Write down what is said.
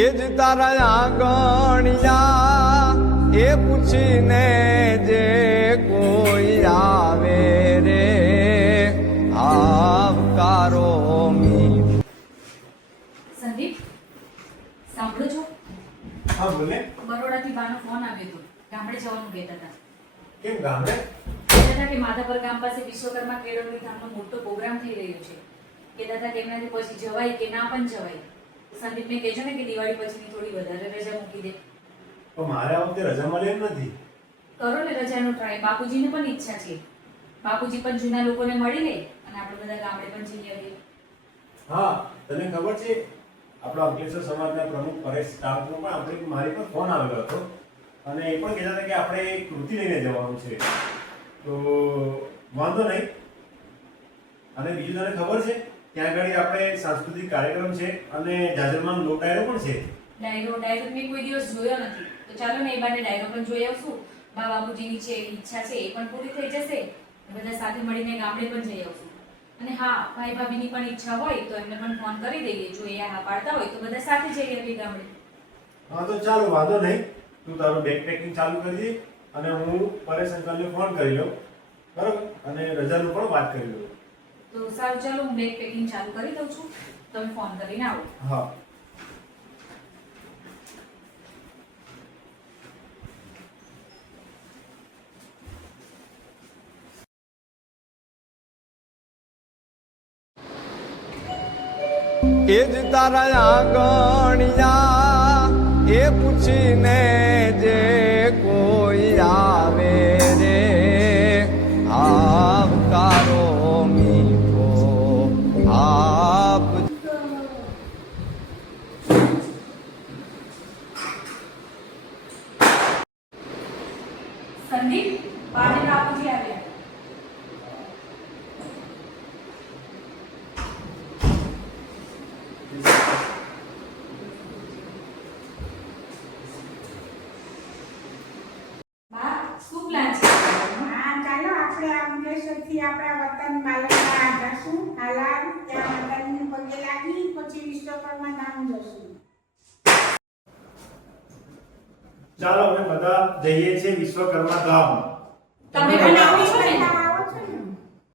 એ જ તારા આંગણિયા એ પૂછીને જે કોઈ આવે રે આવકારો મીઠો. સંદીપ સાંભળો છો? હા બોલે. બરોડાથી બાનો ફોન આવ્યો હતો. ગામડે જવાનું કહેતા હતા. કેમ ગામડે? કહેતા હતા કે માધાપર ગામ પાસે વિશ્વકર્મા કેળવણી ધામનો મોટો પ્રોગ્રામ થઈ રહ્યો છે. કહેતા હતા કે એમનાથી પછી જવાય કે ના પણ જવાય. સંદીપને કહેજો ને કે દિવાળી પછીની થોડી વધારે રજા મૂકી દે. તો મારે આ વખતે રજા મળે એમ નથી. કરો ને રજાનો ટ્રાય. બાપુજીને પણ ઈચ્છા છે. બાપુજી પણ જૂના લોકોને મળી લે અને આપણે બધા ગામડે પણ જઈ આવીએ. હા તને ખબર છે આપણા અંકલેશ્વર સમાજના પ્રમુખ પરેશ ટાંકનો પણ મારી પર ફોન આવેલો હતો અને એ પણ કહેતા હતા કે આપણે એક કૃતિ લઈને જવાનું છે. તો વાંધો નહીં. અને બીજું તને ખબર છે ત્યાં આગળ આપણે સાંસ્કૃતિક કાર્યક્રમ છે અને જાજરમાન લોક ડાયરો પણ છે. ડાયરો મેં કોઈ દિવસ જોયો નથી. તો ચાલો ને એ બાને ડાયરો પણ જોઈ આવશું. બાપુજીની છે ઈચ્છા છે એ પણ પૂરી થઈ જશે. બધા સાથે મળીને ગામડે પણ જઈ આવશું. અને હા ભાઈ ભાભીની પણ ઈચ્છા હોય તો એમને પણ ફોન કરી દઈએ. જો એ હા પાડતા હોય તો બધા સાથે જઈ આવીએ ગામડે. હા તો ચાલો વાંધો નહીં. તું તારું બેગ પેકિંગ ચાલુ કરી દે અને હું પરેશ અંકલને ફોન કરી લઉં બરાબર અને રજાનું પણ વાત કરી લઉં. તો સારું ચાલો હું બેગ પેકિંગ ચાલુ કરી દઉં છું. તમે ફોન કરીને આવો. હા. એ જ તારા આંગણિયા એ પૂછીને જે કોઈ આવે રે આવકારો મીઠો આપ. સંદીપ બાને બાપુજી આવ્યા. બા શું પ્લાન છે? હા ચાલો આપણે આ અંકલેશ્વરથી આપણા વતન માલણમાં જશું. હાલાલ ત્યાં માતાજીને પગે લાગી પછી વિશ્વકર્મા ધામ જશું. ચાલો અમે બધા જઈએ છીએ વિશ્વકર્મા ધામ. તમે પણ આવો છો ને?